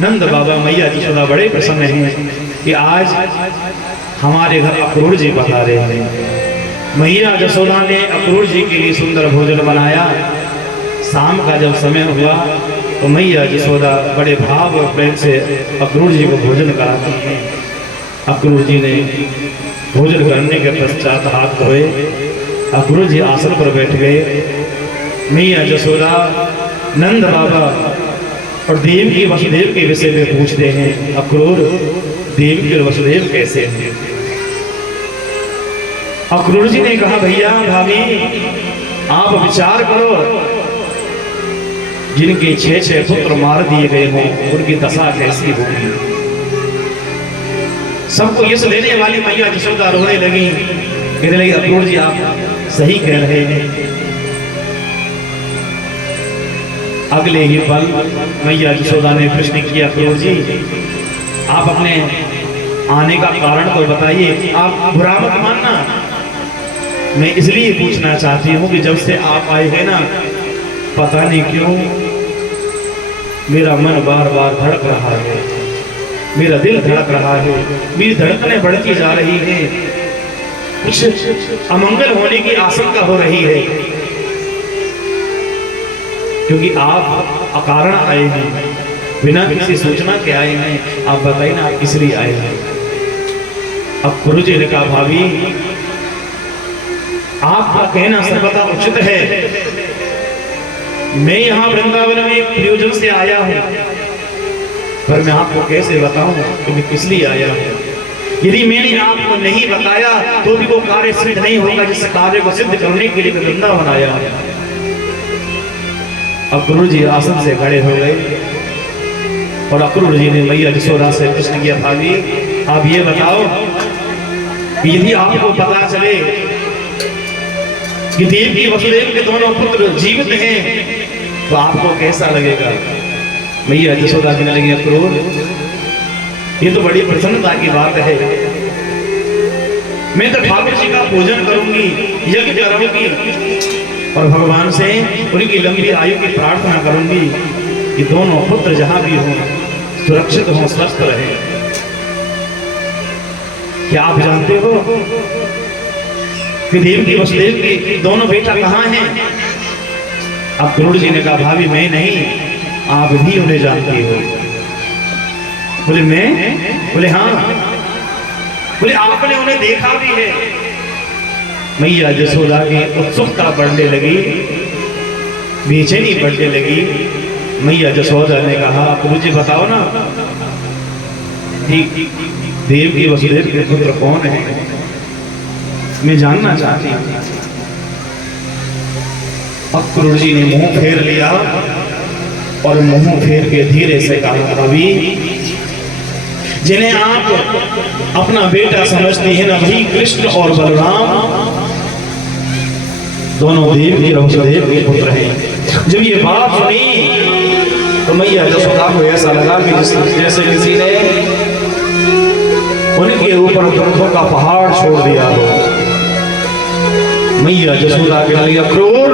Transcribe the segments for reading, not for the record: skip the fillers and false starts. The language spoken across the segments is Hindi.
नंद बाबा मैया यशोदा बड़े प्रसन्न हैं कि आज हमारे घर अक्रूर जी पधारे हैं। मैया यशोदा ने अक्रूर जी के लिए सुंदर भोजन बनाया। शाम का जब समय हुआ तो मैया यशोदा बड़े भाव और प्रेम से अक्रूर जी को भोजन कराती हैं। अक्रूर जी ने भोजन करने के पश्चात हाथ धोए, अक्रूर जी आसन पर बैठ गए। मैया यशोदा नंद बाबा और देवकी वसुदेव के विषय में पूछते हैं, अक्रूर देवकी और वसुदेव कैसे हैं? अक्रूर जी ने कहा, भैया भाभी आप विचार करो, जिनके 6 पुत्र मार दिए गए हों उनकी दशा कैसी होगी। सबको यश लेने वाली मैया यशोदा रोने लगी, कहने लगी अक्रूर जी आप सही कह रहे हैं। अगले ही पल मैया यशोदा ने प्रश्न किया, अक्रूर जी आप अपने आने का कारण तो बताइए, आप बुरा मत मानना। मैं इसलिए पूछना चाहती हूँ कि जब से आप आए हैं ना, पता नहीं क्यों मेरा मन बार बार धड़क रहा है, मेरा दिल धड़क रहा है, मेरी धड़कनें बढ़ती जा रही है, कुछ अमंगल होने की आशंका हो रही है, क्योंकि आप अकारण आए हैं, बिना किसी सूचना के आए हैं। आप बताइए ना, आप किस लिए आए हैं? अब गुरु जी ने कहा, भाभी आपका कहना सर्वथा उचित है। मैं यहाँ वृंदावन में एक प्रयोजन से आया हूँ, पर मैं आपको कैसे बताऊं कि मैं किस लिए आया हूँ। यदि मैंने आपको नहीं बताया तो भी वो कार्य सिद्ध नहीं होगा जिस कार्य को सिद्ध करने के लिए मैं वृंदावन आया हूँ। अब गुरु जी आसन से खड़े हो गए और अक्रूर जी ने मैया यशोदा से प्रश्न किया, भाभी आप ये बताओ कि यदि आपको पता चले कि देवकी वसुदेव के दोनों पुत्र जीवित हैं तो आपको कैसा लगेगा? मैया यशोदा कहने लगी, अक्रूर ये तो बड़ी प्रसन्नता की बात है। मैं तो ठाकुर जी का पूजन करूंगी, यज्ञ करूंगी और भगवान से उनकी लंबी आयु की प्रार्थना करूंगी कि दोनों पुत्र जहां भी हों सुरक्षित हों, स्वस्थ रहें। क्या आप जानते हो कि देवकी वसुदेव के दोनों बेटा कहाँ हैं? अब अक्रूर जी ने कहा, भाभी मैं नहीं, आप भी उन्हें जानती हो। बोले मैं? बोले हाँ। बोले आपने उन्हें देखा भी है। मैया यशोदा की उत्सुकता बढ़ने लगी, बेचैनी बढ़ने लगी। मैया यशोदा ने कहा, अक्रूर जी बताओ ना, देवकी वसुदेव के पुत्र कौन है? मैं जानना चाहती हूँ। अक्रूर जी ने मुंह फेर लिया और मुंह फेर के धीरे से कहा, भाभी जिन्हें आप अपना बेटा समझती हैं ना, वही कृष्ण और बलराम दोनों देवकी और वसुदेव के पुत्र हैं। जब ये बात सुनी तो मैया यशोदा को ऐसा लगा कि जैसे किसी ने उनके ऊपर दुखों का पहाड़ छोड़ दिया हो। मैया यशोदा के लिए, अक्रूर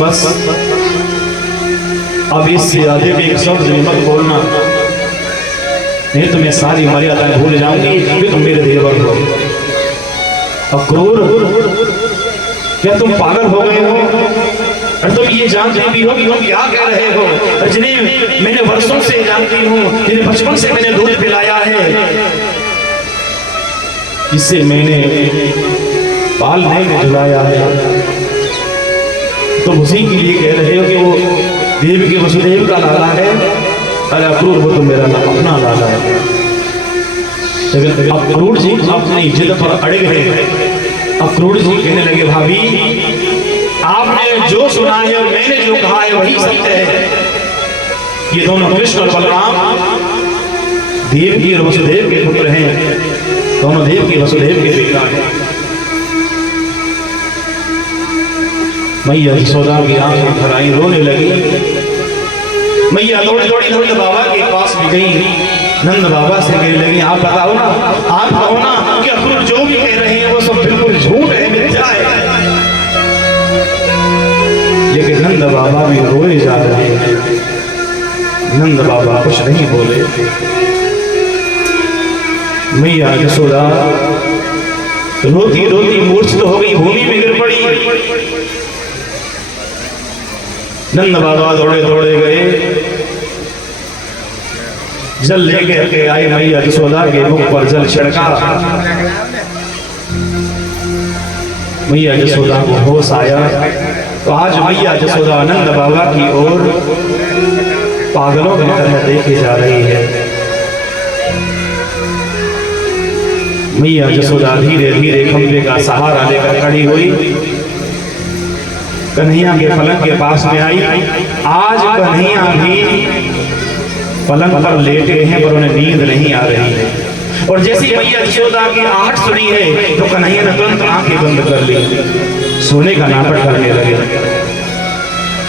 बस अब इससे अधिक एक शब्द मत बोलना, नहीं तो मैं सारी मर्यादाएं भूल जाऊंगी कि तुम मेरे देवर हो। अक्रूर क्या तुम पागल हो गए हो? और तुम ये जानते भी हो कि तुम क्या कह रहे हो? जिन्हें मैंने वर्षों से जानती हूँ, जिन्हें बचपन से मैंने दूध पिलाया है, जिससे मैंने पालने में झुलाया है, तुम उसी के लिए कह रहे हो कि वो देवकी वसुदेव का लाला है? अरे अक्रूर वो तो मेरा अपना लाला है। लेकिन अक्रूर जी अपनी जिद पर अड़े गए। अक्रूर जी कहने लगे, भाभी आपने जो सुना है और मैंने जो कहा है वही सत्य है। ये दोनों कृष्ण और बलराम देवकी और वसुदेव के पुत्र हैं, दोनों देवकी वसुदेव के बेटा हैं। मैया यशोदा की आंखें भर आई, रोने लगी। मैया दौड़ी दौड़ी नंद बाबा के पास भी गई, नंद बाबा से कहने लगी, आप बताओ ना, आप कहो ना कि अक्रूर जो भी कह रहे हैं वो सब बिल्कुल झूठ है, मिथ्या है। लेकिन नंद बाबा भी रोए जा रहे हैं। नंद बाबा कुछ नहीं बोले। मैया यशोदा रोती रोती मूर्छित हो गई, भूमि में गिर पड़ी। नंद बाबा दौड़े दौड़े गए, जल लेके के आई, मैया यशोदा के मुख पर जल छिड़का। मैया यशोदा को होश आया। तो आज मैया यशोदा नंद बाबा की ओर पागलों की तरह देखी जा रही है। मैया यशोदा धीरे धीरे खंबे का सहारा लेकर खड़ी हुई, कन्हैया के पलंग के पास में आई। आज कन्हैया भी पलंग पर लेटे हैं पर उन्हें नींद नहीं आ रही है। और जैसी मैया यशोदा की आहट सुनी है तो कन्हैया ने तुरंत आंखें बंद कर ली, सोने का नाटक करने लगे।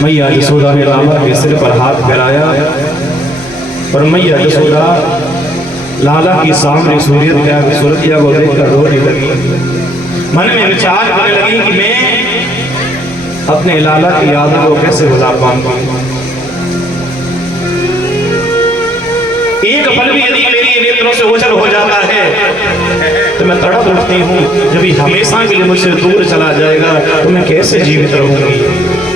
मैया यशोदा ने लाला के सिर पर हाथ फैलाया और मैया यशोदा लाला की सामने सूरतिया को देखकर रोने लगी। मन में विचार करने लगी कि मैं अपने लाला की यादों को कैसे भुला पाऊंगी। एक पल भी यदि मेरी नेत्रों से ओझल हो जाता है तो मैं तड़प उठती हूँ। जब ये हमेशा के लिए मुझसे दूर चला जाएगा तो मैं कैसे जीवित रहूंगी।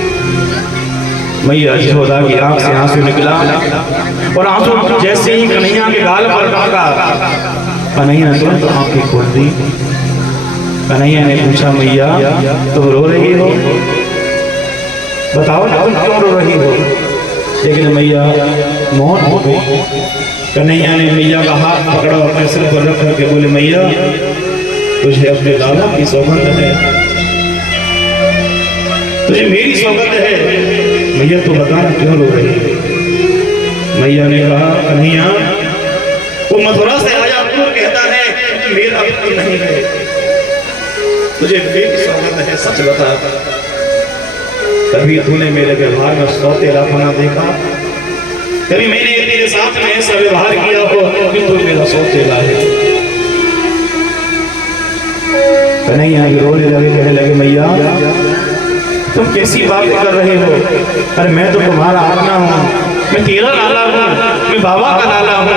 मैया यशोदा की आंख से आंसू निकला और आंसू जैसे ही कन्हैया के गाल पर टपका, कन्हैया ने तुरंत आंखें खोल दी। कन्हैया ने पूछा, मैया तुम रो रही हो, बताओ ना तुम क्यों रो रही हो। लेकिन मैया मौन हो गई। कन्हैया ने मैया का हाथ पकड़ा और अपने सिर पर रख करके बोले, मैया तुझे अपने लाला की सौगंध है, तुझे मेरी सौगंध है, मैया तो बताना क्यों रो रही है। मैया ने कहा, कन्हैया वो मथुरा से आया दूर कहता है कि मेरा पुत्र नहीं है, तुझे मेरी सौगंध है, सच बता। कभी तूने मेरे व्यवहार में सौतेलापना देखा, कभी मैंने तेरे साथ में ऐसा व्यवहार किया हो कि तू मेरा सौतेला है। कन्हैया रोने लगे, कहने लगे, मैया तुम कैसी बातें कर रहे हो। अरे मैं तो तुम्हारा अपना हूँ, मैं तेरा लाला हूँ, मैं बाबा का लाला हूँ।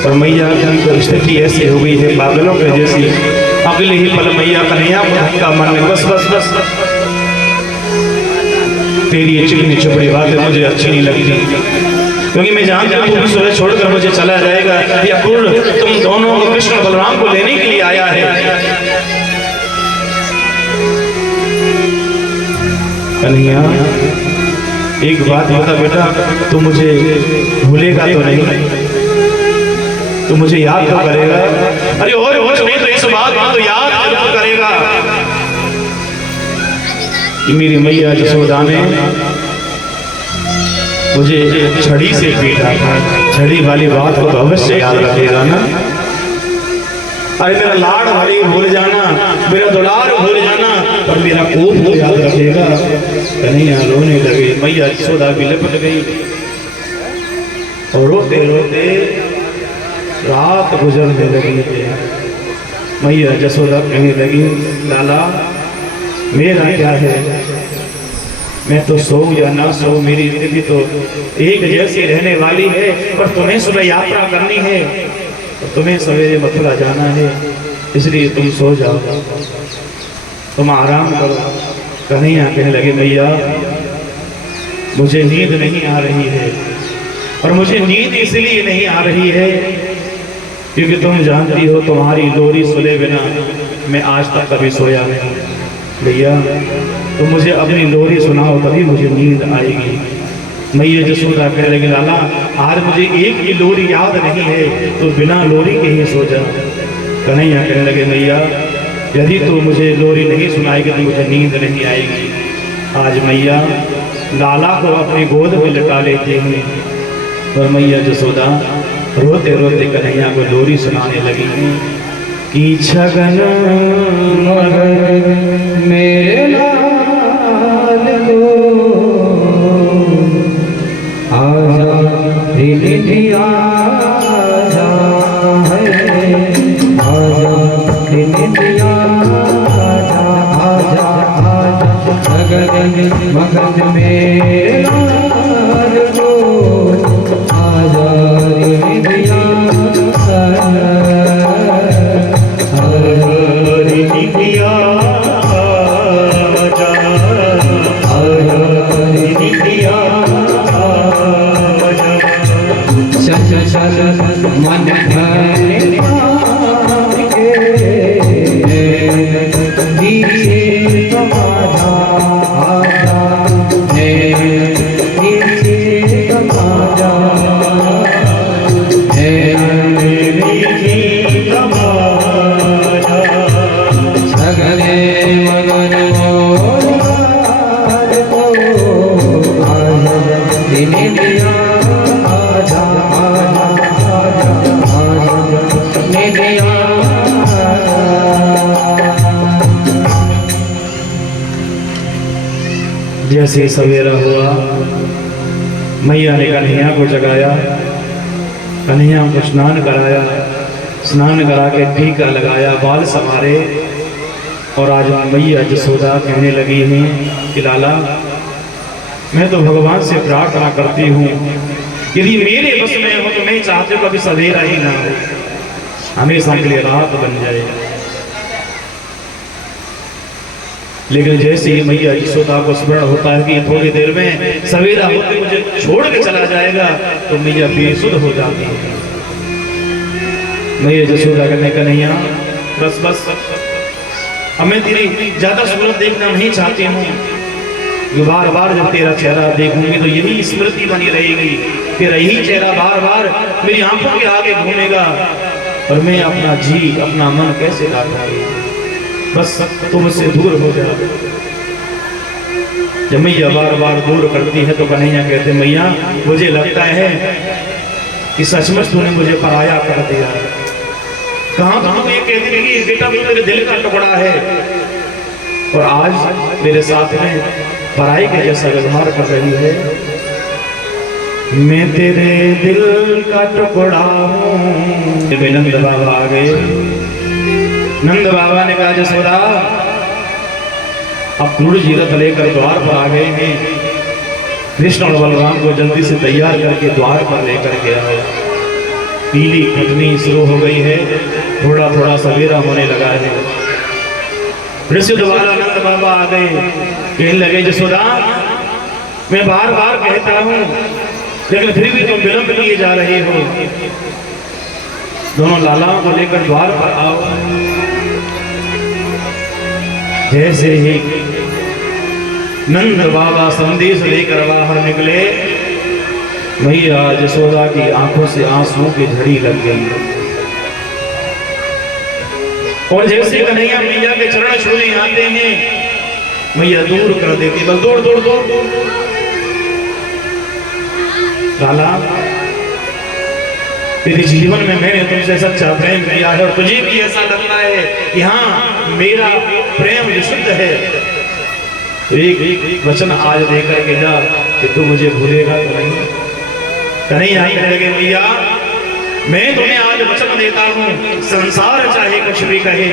और मैया की स्थिति ऐसी हो गई है पागलों के जैसी। अगले ही पल मैया कन्हैया को धक्का मारने, बस बस बस तेरी ये चिकनी चुपड़ी बातें मुझे अच्छी नहीं लगती, क्योंकि मैं जानता हूँ तू सुबह छोड़कर मुझे चला जाएगा। या पूर्ण तुम दोनों को कृष्ण बलराम को लेने के लिए आया है। कन्हैया एक बात बता बेटा, तू मुझे भूलेगा तो नहीं, तू मुझे याद तो करेगा। अरे और नहीं तो इस बात में तो याद जरूर करेगा कि मेरी मैया यशोदा ने मुझे छड़ी से पीटा था। छड़ी वाली बात को तो अवश्य याद रखेगा ना। अरे मेरा लाड़ भरी भूल जाना, मेरा दुलार भूल जाना, पर मेरा कोप को याद रखेगा। कन्हैया रोने लगे, मैया यशोदा भी लिपट गई और रोते रोते रात गुजरने लगी। मैया यशोदा कहने लगी, लाला मेरा क्या है, मैं तो सो या ना सो मेरी स्थिति तो एक जैसी रहने वाली है। पर तुम्हें सुबह यात्रा करनी है और तुम्हें सवेरे मथुरा जाना है, इसलिए तुम सो जाओ, तुम आराम करो। कन्हैया कहने लगे, मैया मुझे नींद नहीं आ रही है, और मुझे नींद इसलिए नहीं आ रही है क्योंकि तुम जानती हो तुम्हारी लोरी सुने बिना मैं आज तक कभी सोया नहीं। भैया तुम मुझे अपनी लोरी सुनाओ तभी मुझे नींद आएगी। मैया यशोदा कहने लगी, लाला आज मुझे एक भी लोरी याद नहीं है, तो बिना लोरी के ही सो जा। कन्हैया कहने लगे, मैया यदि तू मुझे लोरी नहीं सुनाएगी तो मुझे नींद नहीं आएगी। आज मैया लाला को अपनी गोद में लिटा लेते हैं और मैया यशोदा रोते रोते कन्हैया को लोरी सुनाने लगी कि छगन मगन मेरे लाल को आजा रिनिधिया आजा है, आजा रिनिधिया आजा आजा आजा छगन मगन मेरे मन भरे नीचे तमाजा नीचे तमाजा सगले मगन जैसे सवेरा हुआ मैया ने कन्हैया को जगाया, कन्हैया को स्नान कराया, स्नान करा के टीका लगाया, बाल संवारे। और आज मैया यशोदा कहने लगी हैं कि लाला मैं तो भगवान से प्रार्थना करती हूँ यदि मेरे बस में हो तो मैं चाहती हूँ कभी सवेरा ही ना हो, हमेशा के लिए रात बन जाए। लेकिन जैसे ही मैया यशोदा को स्मरण होता है कि थोड़ी देर में सवेरा होते मुझे छोड़ के चला जाएगा, तो मैया बेसुध हो जाती है। मैया यशोदा कहने कन्हैया बस बस अब मैं तेरी ज्यादा सूरत देखना नहीं चाहती हूँ, बार बार जब तेरा चेहरा देखूंगी तो यही स्मृति बनी रहेगी, तेरा यही चेहरा बार बार मेरी आंखों के आगे घूमेगा और मैं अपना जी अपना मन कैसे लाऊंगी, बस तुम मुझसे दूर हो जा। जब मैया बार बार दूर करती है तो कन्हैया कहते मैया मुझे लगता है कि सचमुच तूने मुझे पराया कर दिया। कहाँ तुम ये कहती रही बेटा भी मेरे दिल का टुकड़ा है और आज मेरे साथ में पराई के जैसा व्यवहार कर रही है। मैं तेरे दिल का टुकड़ा हूँ। नंद बाबा आ गए। नंद बाबा ने कहा यशोदा अब क्रूर जी रथ लेकर द्वार पर आ गए हैं, कृष्ण और बलराम को जल्दी से तैयार करके द्वार पर लेकर गया है। पीली कटनी शुरू हो गई है, थोड़ा थोड़ा सवेरा होने लगा है। ऋषि द्वारा नंद बाबा आ गए, कहने लगे यशोदा मैं बार बार कहता हूँ लेकिन फिर भी तुम विलंब किए जा रहे हो, दोनों लालाओं को लेकर द्वार पर आओ। जैसे ही नंद बाबा संदेश लेकर बाहर निकले, मैया यशोदा की आंखों से आंसुओं की झड़ी लग गई और जैसे कन्हैया मैया के चरण छूने आते हैं मैया दूर कर देती, बस दौड़ दौड़ दौड़ दौड़। लाला तेरे जीवन में मैंने तुमसे सच्चा प्रेम किया है और तुझे भी ऐसा लगता है कि हाँ मेरा प्रेम विशुद्ध है, तो एक वचन आज देकर के जा कि तू मुझे भूलेगा तो नहीं। कन्हैया कहने लगे मैया मैं तुम्हें आज वचन देता हूँ, संसार चाहे कुछ भी कहे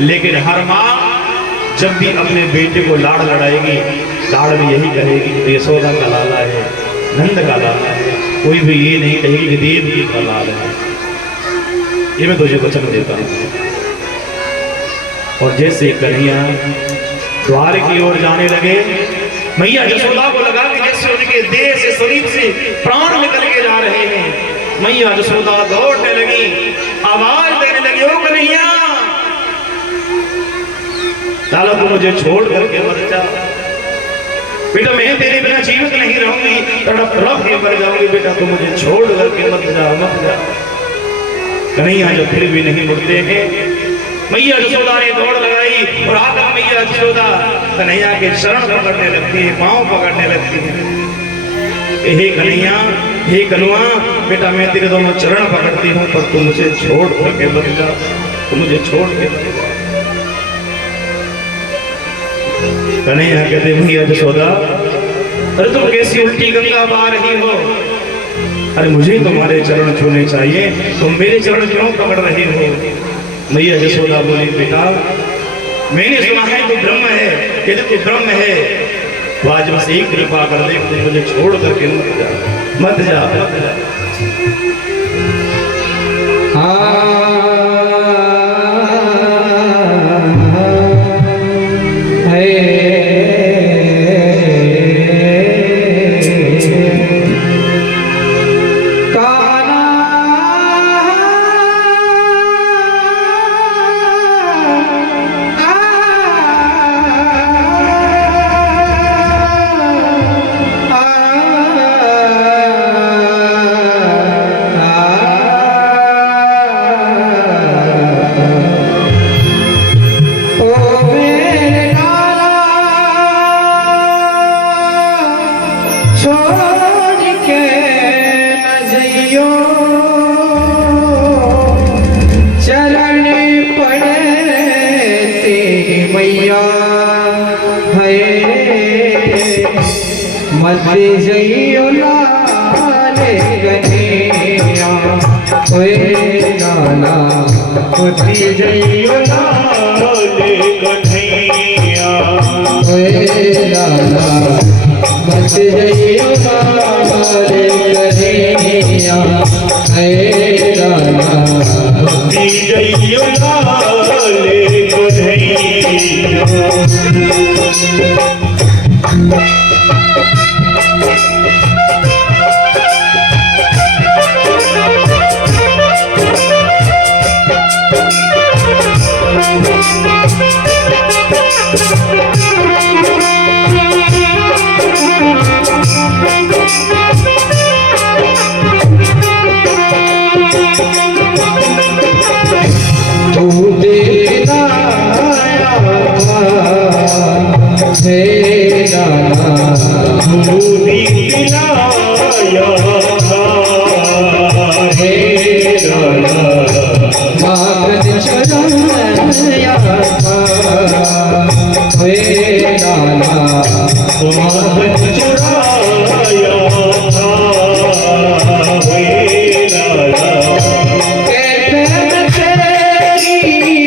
लेकिन हर माँ जब भी अपने बेटे को लाड़ लड़ाएगी लाड़ में यही कहेगी यशोदा का लाला है, नंद का लाला है, कोई भी ये नहीं कहेगी कि देवकी का लाल है। ये मैं तुझे वचन देता हूँ। और जैसे कन्हैया द्वार की ओर जाने लगे, मैया यशोदा को लगा कि जैसे उनके देह से शरीर से प्राण निकल के जा रहे हैं। मैया यशोदा दौड़ने लगी, आवाज देने लगी ओ कन्हैया लाला तू मुझे छोड़ करके मत जा बेटा, मैं तेरे बिना जीवित नहीं रहूंगी, तड़प तड़प के मर जाऊंगी बेटा, तू मुझे छोड़ करके मत जा मत जा। कन्हैया जब फिर भी नहीं मुड़ते हैं, मैया यशोदा ने दौड़ लगाई और आकर मैया यशोदा कन्हैया के चरण पकड़ने लगती है, पांव पकड़ने लगती है। हे कन्हैया हे कनुआ बेटा मैं तेरे दोनों चरण पकड़ती हूँ पर तू मुझे छोड़ करके मत जा, तू मुझे छोड़ के मत जा। कन्हैया कहते भैया यशोदा अरे तुम कैसी उल्टी गंगा बहा रही हो, अरे मुझे तुम्हारे चरण छूने चाहिए, तुम मेरे चरण क्यों पकड़ रही हो। मैया यशोदा बोली बेटा मैंने सुना है तू ब्रह्म है, यदि तू ब्रह्म है तो आज बस एक कृपा कर दे, मुझे छोड़ करके मत जा मत जा मत जा। काना मत जइयो लाले कन्हैया ओए लाला मत जइयो लाले कन्हैया ओए लाला मत जइयो लाले कन्हैया ओए लाला मत जइयो लाले कन्हैया। तू देना हे लाला दूधी पिलाया था हे लाला माखन चढ़ाया था हे लाला माखन चुराया था हे लाला। कहते मैं तेरी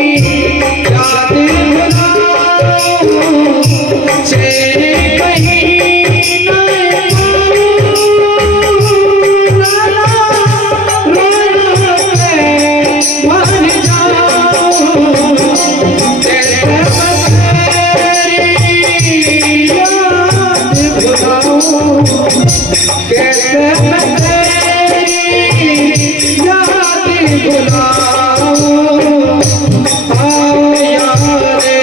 याद भुलाऊं चेहरे कहीं न पाऊं लाला रोना मैं मर जाऊं कहते मैं तेरी याद भुलाऊं कहते मैं तेरी याद भुलाऊं आओ यारे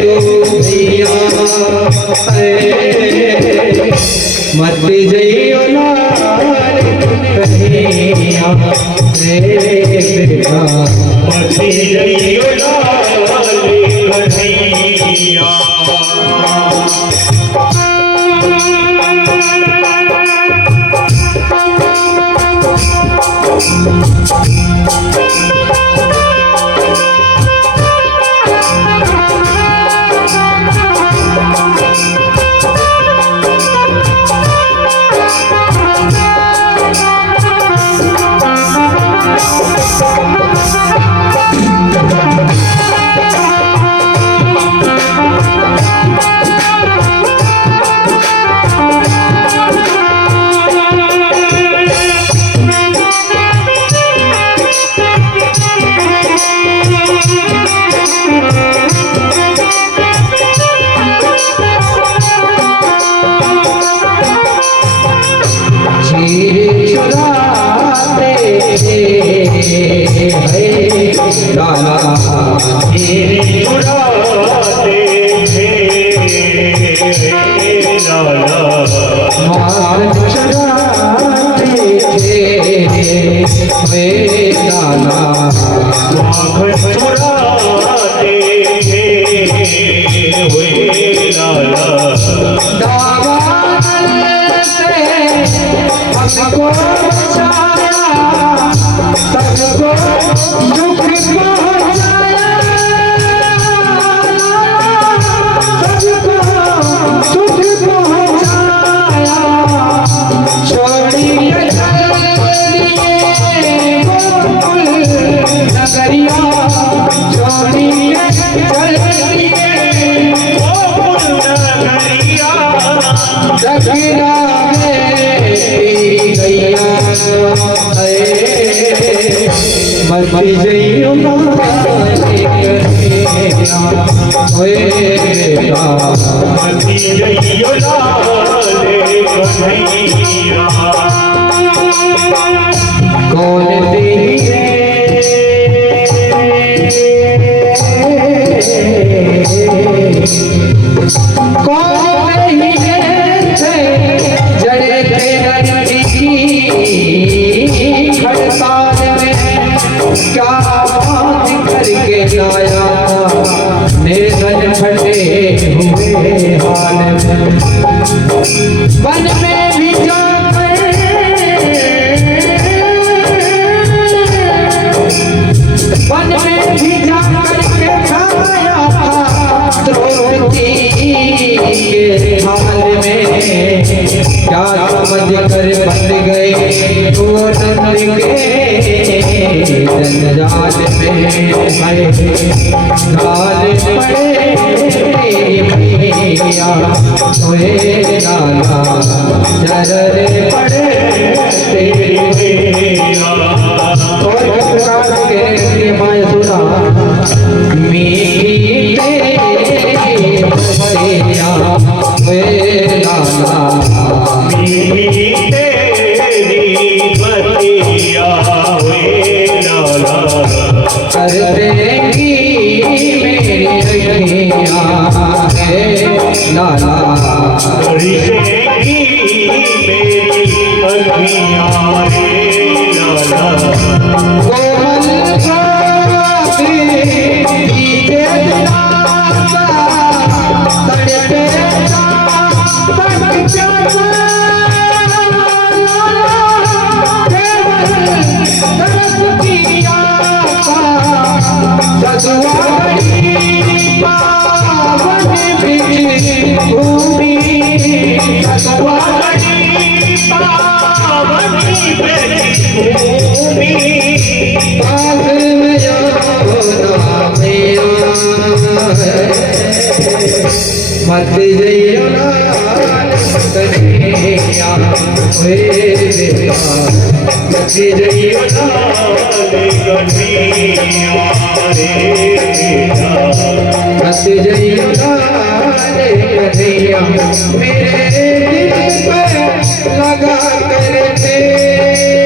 दो भैया मत जइयो लाल कन्हैया रे बेटा मत जइयो लाले कन्हैया। लाला चुराते थे लाला मान चढ़ाते थे वे लाला माखन चुराते थे वे लाला। दावानल से हमको बचाया सबको दुख पहुंचाया सबको सुख पहुंचाया छोड़ी के चल दिए गोकुल नगरिया छोड़ी के चल दिए दक्षिणा में गैया मत जइयो मत जइयो लाले कन्हैया। कौन तेरी कौन नहीं थे जड़े तेरा हड़ताल में क्या बात करके लाया नेगन फटे हुए हाल में वन में भी जाकर वन में भी जाकर के खाया था द्रौपदी के हाल में क्या गए वो नंद के जंजाल में हाय गाल पड़े मैया होए लाला जररे पड़े तेरी मैया और प्रकार के माय सुना मीठी मैया होए लाला मीठी तेरी बतिया हुए लाला कर देगी मेरी अखियाँ है लाला करिशेगी मेरी अखियाँ रे लाला कोमल छाती बीते दिलासा तड़पे मत जइयो ना कन्हैया होए बेटा मत जइयो ना कन्हैया रे बेटा मत जइयो ना कन्हैया मेरे दिल पर लगा कर दे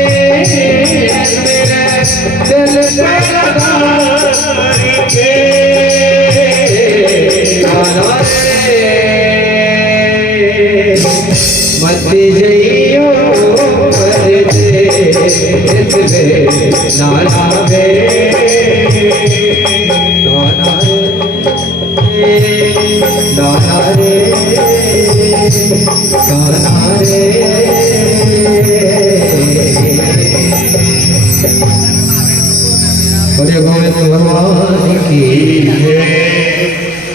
मेरे दिल पर लगा करके मत जइयो परदेस नाना रे नाना रे नाना रे बोले गोविंद भगवान की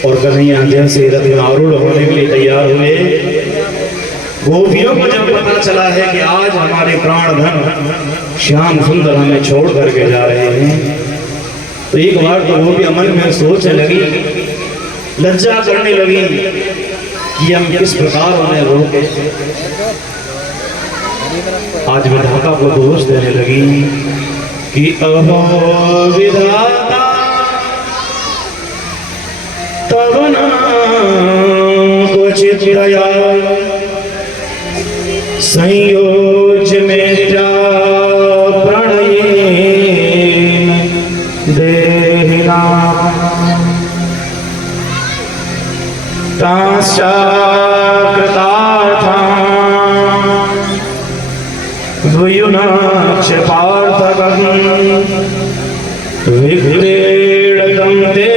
और कन्हैया जैसे रथ में आरूढ़ होने के लिए तैयार हुए। गोपियों को जब पता चला है कि आज हमारे प्राण धन श्याम सुंदर हमें छोड़ करके जा रहे हैं, तो एक बार तो गोपियां मन में सोचने लगी, लज्जा करने लगी कि हम किस प्रकार उन्हें रोके। आज विधाता को दोष देने लगी कि अहो विधाता तब न उचित दया संयोज मेरा प्रणयेन देहिना ताश्चाकृतार्था द्वयुनाक्ष पार्थकं विक्रीडकं ते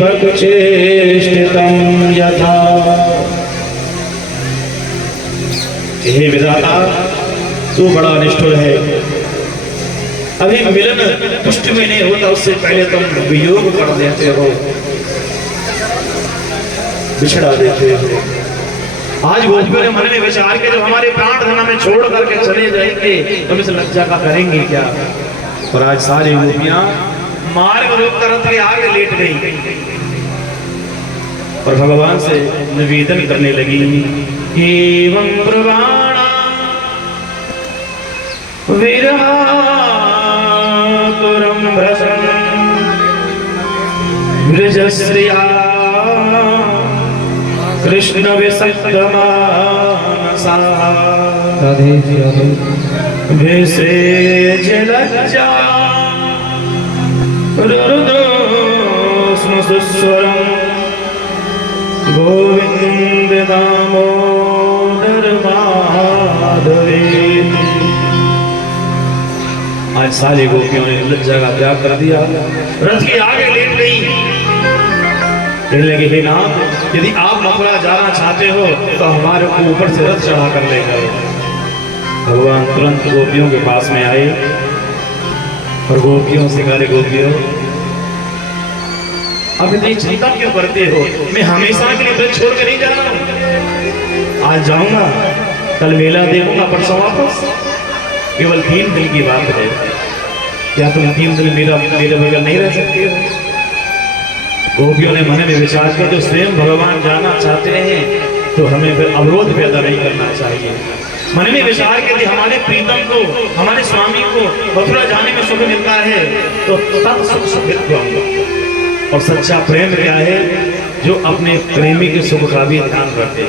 भक्चेष्टितं यथा। हे विधाता, तू बड़ा निष्ठुर है। अभी मिलन पुष्ट में नहीं होता, उससे पहले तुम वियोग कर देते हो, बिछड़ा देते हो। आज गोपियों ने मन में विचार के जब हमारे प्राण धन में छोड़ करके चले जाएंगे तो इस लज्जा का करेंगे क्या। और आज सारी गोपियां मार्ग रोक कर रथ के आगे लेट गई और भगवान से निवेदन करने लगी, एवं प्रवाणा विरहातुरं भ्रशं वृजश्रिया कृष्ण विसक्तमानसा विसृज लज्जा रुरुदोष्म सुस्वरं गोविंद दामोदर माधवेति। आज सारी गोपियों ने लज्जा का त्याग कर दिया, रथ के आगे लेट गई। कहने लगे, हे नाथ, यदि आप मथुरा जाना चाहते हो तो हमारे को ऊपर से रथ चढ़ा कर ले गए। भगवान तुरंत गोपियों के पास में आए और गोपियों से कहे, गोपियों अब इतनी चिंता क्यों करते हो? मैं हमेशा के लिए ब्रज छोड़ के नहीं जा रहा हूं, आज जाऊंगा कल मेला देखूंगा, परसों वापस। केवल 3 दिन की बात है। क्या तुम 3 दिन मेरे बगैर नहीं रह सकते हो? गोपियों ने मन में विचार किया, जो स्वयं भगवान जाना चाहते हैं तो हमें फिर अवरोध पैदा नहीं करना चाहिए। मन में विचार किया कि हमारे प्रीतम को, हमारे स्वामी को मथुरा जाने में सुख मिलता है तो तत्सुख सुखित्वम्। और सच्चा प्रेम क्या है? जो अपने प्रेमी के सुख का भी ध्यान रखे।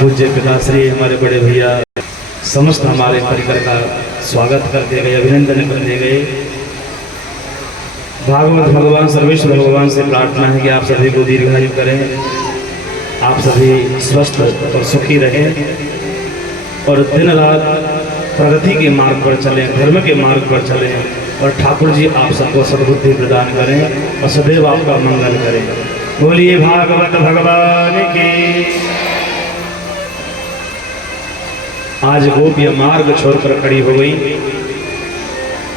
पूज्य पिताश्री हमारे बड़े भैया समस्त हमारे परिकर का स्वागत करते गए, अभिनंदन करते गए। भागवत भगवान सर्वेश्वर भगवान से प्रार्थना है कि आप सभी को दीर्घायु करें, आप सभी स्वस्थ और सुखी रहें और दिन रात प्रगति के मार्ग पर चलें, धर्म के मार्ग पर चलें और ठाकुर जी आप सबको सद्बुद्धि प्रदान करें और सदैव आपका मंगल करें। बोलिए भागवत भगवान की। आज गोपियां मार्ग छोड़कर खड़ी हो गई।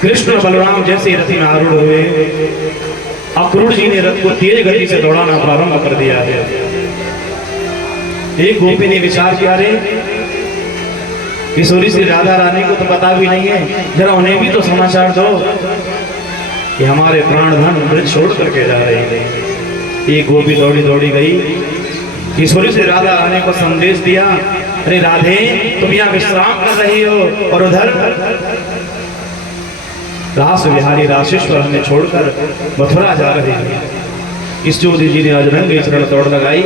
कृष्ण बलराम जैसे रथ में आरूढ़ हुए, अक्रूर जी ने रथ को तेज गति से दौड़ाना प्रारंभ कर दिया है। एक गोपी ने विचार किया, रे किशोरी श्री राधा रानी को तो पता भी नहीं है, जरा उन्हें भी तो समाचार दो कि हमारे प्राणधन ब्रज छोड़ करके जा रहे हैं। एक गोपी दौड़ी दौड़ी गई, किशोरी श्री राधा रानी को संदेश दिया, अरे राधे तुम यहाँ विश्राम कर रही हो और उधर रास विहारी राशेश्वर हमें छोड़कर मथुरा जा रहे हैं। इस ज्योति जी ने आज रंगे चरण दौड़ लगाई।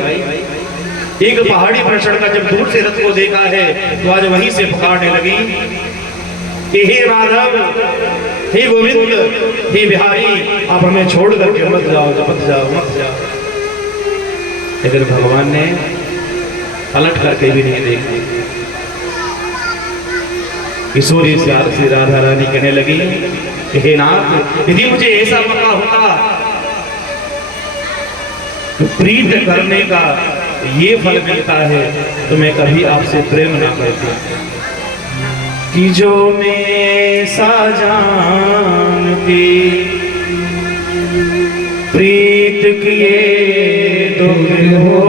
एक पहाड़ी पर चढ़कर जब दूर से रथ को देखा है तो आज वहीं से पुकारने लगी कि हे माधव, हे गोविंद, हे बिहारी, आप हमें छोड़ करके मत जाओ, मत जाओ, मत जाओ। लेकिन भगवान ने पलट करके भी नहीं देखा। किशोरी श्री राधा रानी कहने लगी, हे नाथ, यदि मुझे ऐसा मौका होता तो प्रीत करने का ये फल मिलता है तो मैं कभी आपसे प्रेम ना करती। कि जो मैं साजान की प्रीत किए दुख हो,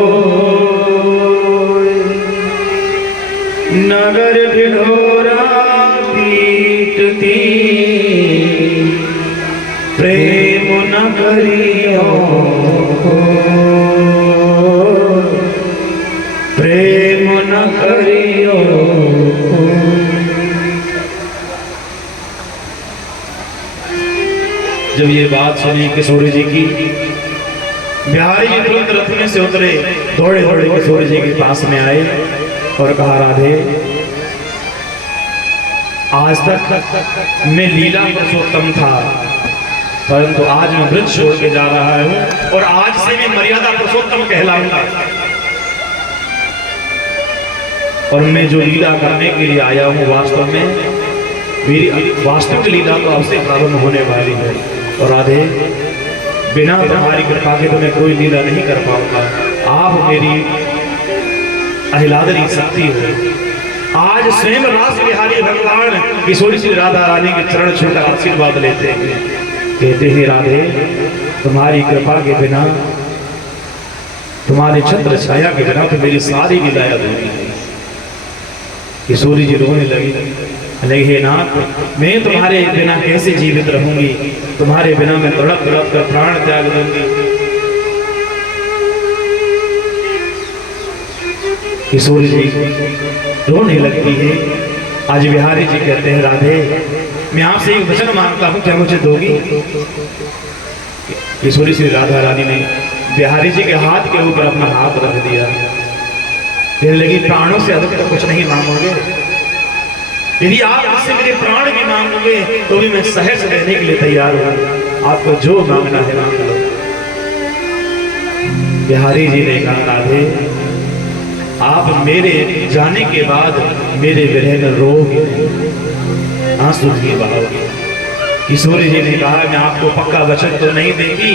नगर ढिढोरा पीटती प्रेम न करियो, प्रेम न करियो। जब ये बात सुनी किशोरी जी की, बिहारी जी तुरंत रथ में से उतरे, दौड़े दौड़े किशोरी जी के पास में आए और कहा, राधे आज तक मैं लीला पुरुषोत्तम था, परंतु आज मैं ब्रज छोड़ के जा रहा हूं और आज से मैं मर्यादा पुरुषोत्तम कहलाऊंगा। और मैं जो लीला करने के लिए आया हूं, वास्तव में मेरी वास्तविक लीला तो आपसे प्रारंभ होने वाली है। और राधे, बिना तुम्हारी कृपा के तो मैं कोई लीला नहीं कर पाऊंगा। आप मेरी अहिलादरी शक्ति हो। आज स्वयं रास बिहारी भगवान किशोरी श्री राधा रानी के चरण छूकर आशीर्वाद लेते हैं, कहते हैं, राधे तुम्हारी कृपा के बिना, तुम्हारे छत्र छाया के बिना तो मेरी सारी लीलाएं अधूरी है। किशोरी जी रोने लगी, हे नाथ, मैं तुम्हारे बिना कैसे जीवित रहूंगी, तुम्हारे बिना मैं तड़प तड़प कर प्राण त्याग दूंगी। किशोरी जी रोने लगती है। आज बिहारी जी कहते हैं, राधे मैं आपसे एक वचन मांगता हूं, क्या मुझे दोगी? किशोरी श्री राधा रानी ने बिहारी जी के हाथ के ऊपर अपना हाथ रख दिया, कहने लगी, प्राणों से अधिक तो कुछ नहीं मांगोगे, यदि आप मुझसे मेरे प्राण भी मांगोगे तो भी मैं सहर्ष देने के लिए तैयार हूं, आपको जो मांगना है मांग लो। बिहारी जी ने कहा, राधे आप मेरे जाने के बाद मेरे विरह में रोओगे, आंसू ही बहाओगे। किशोरी जी ने कहा, मैं आपको पक्का वचन तो नहीं देगी,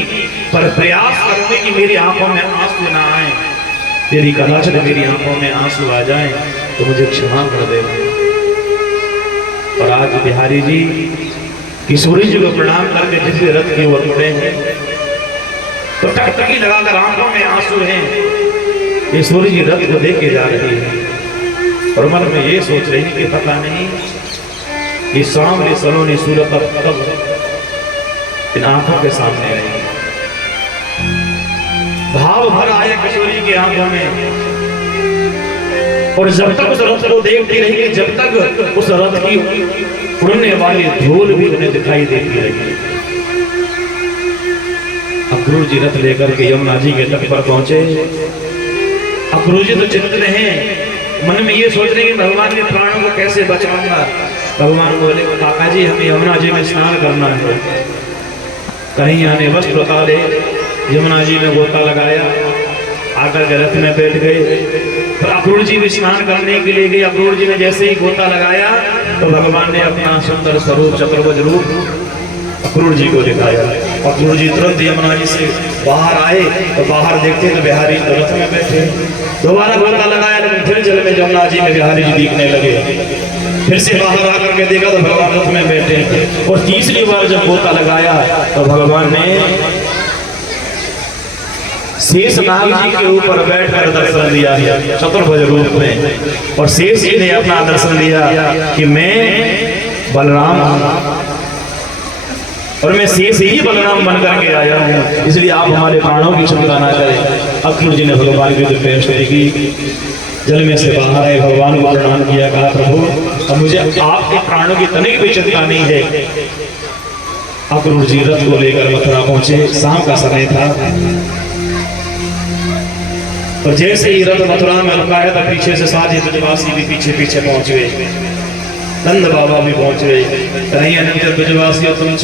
पर प्रयास करूंगी कि मेरी आंखों में आंसू ना आए। यदि कदाचित मेरी आंखों में आंसू आ जाए तो मुझे क्षमा कर देना। और आज बिहारी जी किशोरी जी को प्रणाम करके जिस रथ की ओर मुड़े हैं तो टकटकी लगाकर आंखों में आंसू हैं, ये सूर्य जी रथ को देके जा रही है और मन में ये सोच रही कि पता नहीं ये सांवली सलोनी सूरत अब कब इन आंखों के सामने आएगी। भाव भर आए किशोरी की आंखों में और जब तक उस रथ को देखती रही, जब तक उस रथ की उड़ने वाली धूल भी उन्हें दिखाई देती रही। अक्रूर जी रथ लेकर के यमुना जी के तट पर पहुंचे। अक्रूर जी तो चिंतित हैं, मन में ये सोच रहे कि भगवान के प्राणों को कैसे बचाऊंगा। भगवान बोले काका जी हमें यमुना जी में स्नान करना है। कहीं आने वस्त्र उतारे, यमुना जी में गोता लगाया, आकर के रथ में बैठ गए। तो अक्रूर जी भी स्नान करने के लिए गए। अक्रूर जी ने जैसे ही गोता लगाया तो भगवान ने अपना सुंदर स्वरूप चतुर्भुज रूप अक्रूर जी को दिखाया। अक्रूर जी तुरंत यमुना जी से बाहर आए तो बाहर देखते तो बिहारी तो रथ में बैठे। दोबारा गोता लगाया लेकिन फिर जल में यमुना जी में बिहारी जी दिखने लगे। फिर से बाहर आकर के देखा तो भगवान रथ में बैठे। और तीसरी बार जब गोता लगाया तो भगवान ने शेष नाग जी के ऊपर बैठकर दर्शन दिया चतुर्भुज रूप में। और शेष जी ने अपना दर्शन दिया कि मैं बलराम और मैं शेष ही बलराम बनकर के आया हूँ, इसलिए आप हमारे प्राणों की चिंता ना करें। अक्रूर जी ने भगवान की दिव्य स्तुति की, जल में से बाहर आए, भगवान को प्रणाम किया, कहा प्रभु अब मुझे आपके प्राणों की तनिक भी चिंता नहीं है। अक्रूर जी रथ को लेकर मथुरा पहुंचे। शाम का समय था और जैसे ही रथ मथुरा में रुका है तो पीछे से सारे ब्रजवासी भी पीछे पीछे पहुंच गए। नंद बाबा भी पहुंच गए। कहीं अनंत ब्रजवासी तुम